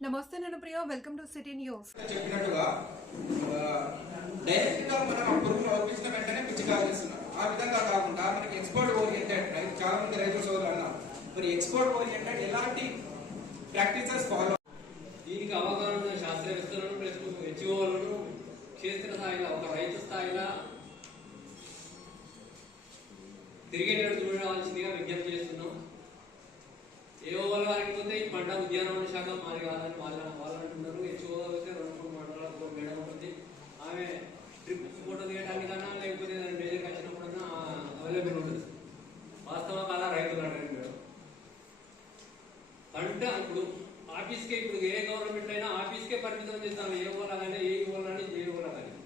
నమస్తే నేను Priya welcome to city news చెప్పినట్టుగా డైరెక్ట్గా మనం ఆ పురుగును ఒప్పించిన వెంటనే పిచ్చికాలు చేస్తున్నాం. ఆ విధంగా కాకుండా మనకి ఎక్స్పోర్ట్ ఓరియంటెడ్ రైతు చాలా మంది రైతు సోదరులు అన్నారు. మరి ఎక్స్పోర్ట్ ఓరియంటెడ్ ఎలాంటి ప్రాక్టీసెస్ ఫాలో దీనికి అవగాహన ఉన్న శాస్త్రవేత్తలను హెచ్ఓలను క్షేత్ర స్థాయిలో ఒక రైతు స్థాయిలో తిరిగేటట్టు చూడవలసిందిగా విజ్ఞప్తి చేస్తున్నాం. ఏవో వాళ్ళ వారికి పోతే పంట ఉద్యానవన శాఖ మాది కాదని వాళ్ళు వాళ్ళు అంటున్నారు హెచ్ఓ అయితే రెండు మూడు మండలాలకు మేడం ఉంటుంది ఆమె ట్రిప్ ఫోటో తీయడానికన్నా లేకపోతే ఏదైనా మేజర్కి వచ్చినప్పుడన్నా అవైలబుల్ ఉంటుంది. వాస్తవంగా అలా రైతులు అంటారు మేడం. పంట ఇప్పుడు ఆఫీస్కే ఇప్పుడు ఏ గవర్నమెంట్ అయినా ఆఫీస్కే పరిమితం చేస్తాను ఏ ఊళ్ళ కానీ ఏ ఊళ్ళ కానీ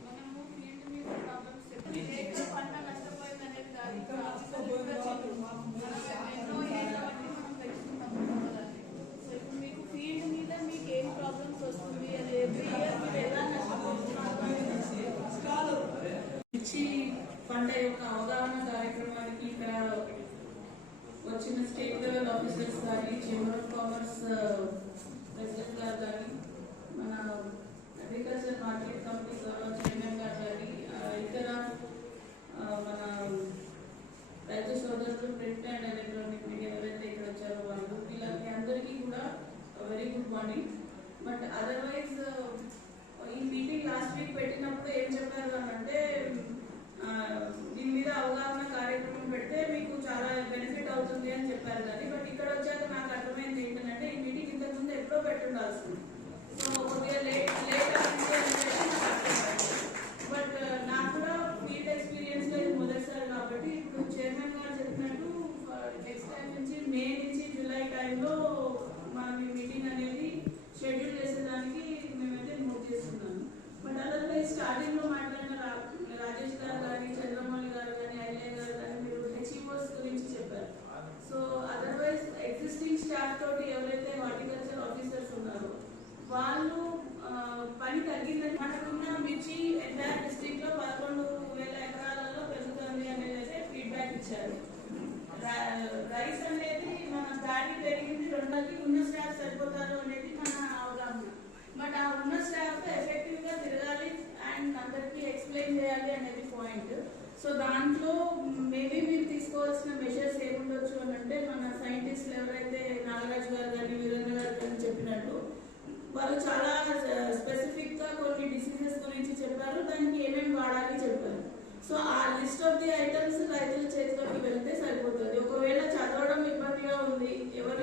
మనము ఫీల్డ్ మీద ప్రాబ్లమ్స్ చెప్పి పంట నష్టపోయింది అనేది కాదు ఇక్కడ ఆఫీసర్లు కూడా చెప్పరు. మనం ఎన్నో ఏళ్ళ బట్టి మనం పెంచుకుంటాం పొలాన్ని. సో ఇప్పుడు మీకు ఫీల్డ్ మీద మీకు ఏం ప్రాబ్లమ్స్ వస్తుంది అది ఎవ్రీ ఇయర్ మీరు ఎలా నష్టపోతున్నారు అనేది మిర్చి పంట యొక్క అవగాహన కార్యక్రమానికి ఇక్కడ వచ్చిన state level officers chamber of commerce president గారు కానీ మన అగ్రికల్చర్ మార్కెట్ కమిటీ గౌరవ చైర్మన్ గారు కానీ ఇతర మన రైతు సోదరులు ప్రింట్ అండ్ ఎలక్ట్రానిక్ మీడియా ఎవరైతే ఇక్కడ వచ్చారో వాళ్ళు వీళ్ళకి అందరికీ కూడా very good morning but otherwise ఈ మీటింగ్ లాస్ట్ వీక్ పెట్టినప్పుడు ఏం చెప్పారు అని అంటే ఆ, దీని మీద అవగాహన కార్యక్రమం పెడితే మీకు చాలా బెనిఫిట్ అవుతుంది అని చెప్పారు కానీ బట్ ఇక్కడ వచ్చాక నాకు అర్థమైంది ఏంటంటే ఈ మీటింగ్ ఇంతకు ముందు ఎప్పుడో పెట్టుండాల్సింది. సో కొద్దిగా లేట్ లేట్ బట్ నాకు కూడా ఫీల్డ్ ఎక్స్పీరియన్స్ లేదు మొదటిసారి కాబట్టి ఇప్పుడు చైర్మన్ గారు చెప్పినట్టు నెక్స్ట్ టైం నుంచి మే నుంచి జూలై టైంలో మనం ఈ మీటింగ్ అనేది షెడ్యూల్ చేసేదానికి మేమైతే మూవ్ చేస్తున్నాము. బట్ అదర్వైజ్ స్టార్టింగ్లో మాట్లాడిన రా- రాజేష్ గారు కానీ చంద్రమౌళి గారు కానీ ఐలే గారు కానీ మీరు హెచ్ఈఓస్ గురించి చెప్పారు సో అదర్వైజ్ ఎగ్జిస్టింగ్ స్టాఫ్ తోటి ఎవరైతే హార్టికల్చర్ ఆఫీసర్స్ ఉన్నారో వాళ్ళు ఆ, పని తగ్గిందని మనకున్న మిర్చి దీంట్లో పదకొండు వేల ఎకరాలలో పెరుగుతుంది అనేది అయితే ఫీడ్బ్యాక్ ఇచ్చారు రైస్ అనేది మన ప్యాడీ పెరిగింది రెండోకి ఉన్న స్టాఫ్ సరిపోతారు అనేది మన అవగాహన. బట్ ఆ ఉన్న స్టాఫ్ ఎఫెక్టివ్గా తిరగాలి అండ్ అందరికి ఎక్స్ప్లెయిన్ చేయాలి అనేది పాయింట్ సో దాంట్లో మేబీ మీరు తీసుకోవాల్సిన మెషర్స్ ఏముండొచ్చు అని అంటే మన సైంటిస్టులు ఎవరైతే నాగరాజు గారు కానీ వీరేంద్ర గారు కానీ చెప్పినట్టు వాళ్ళు చాలా స్పెసిఫిక్గా కొన్ని డిసీజెస్ గురించి చెప్పారు దానికి ఏమేమి వాడాలి చెప్పారు సో ఆ లిస్ట్ ఆఫ్ ది ఐటమ్స్ రైతుల చేతిలోకి వెళ్తే సరిపోతుంది. ఒకవేళ చదవడం ఇబ్బందిగా ఉంది ఎవరు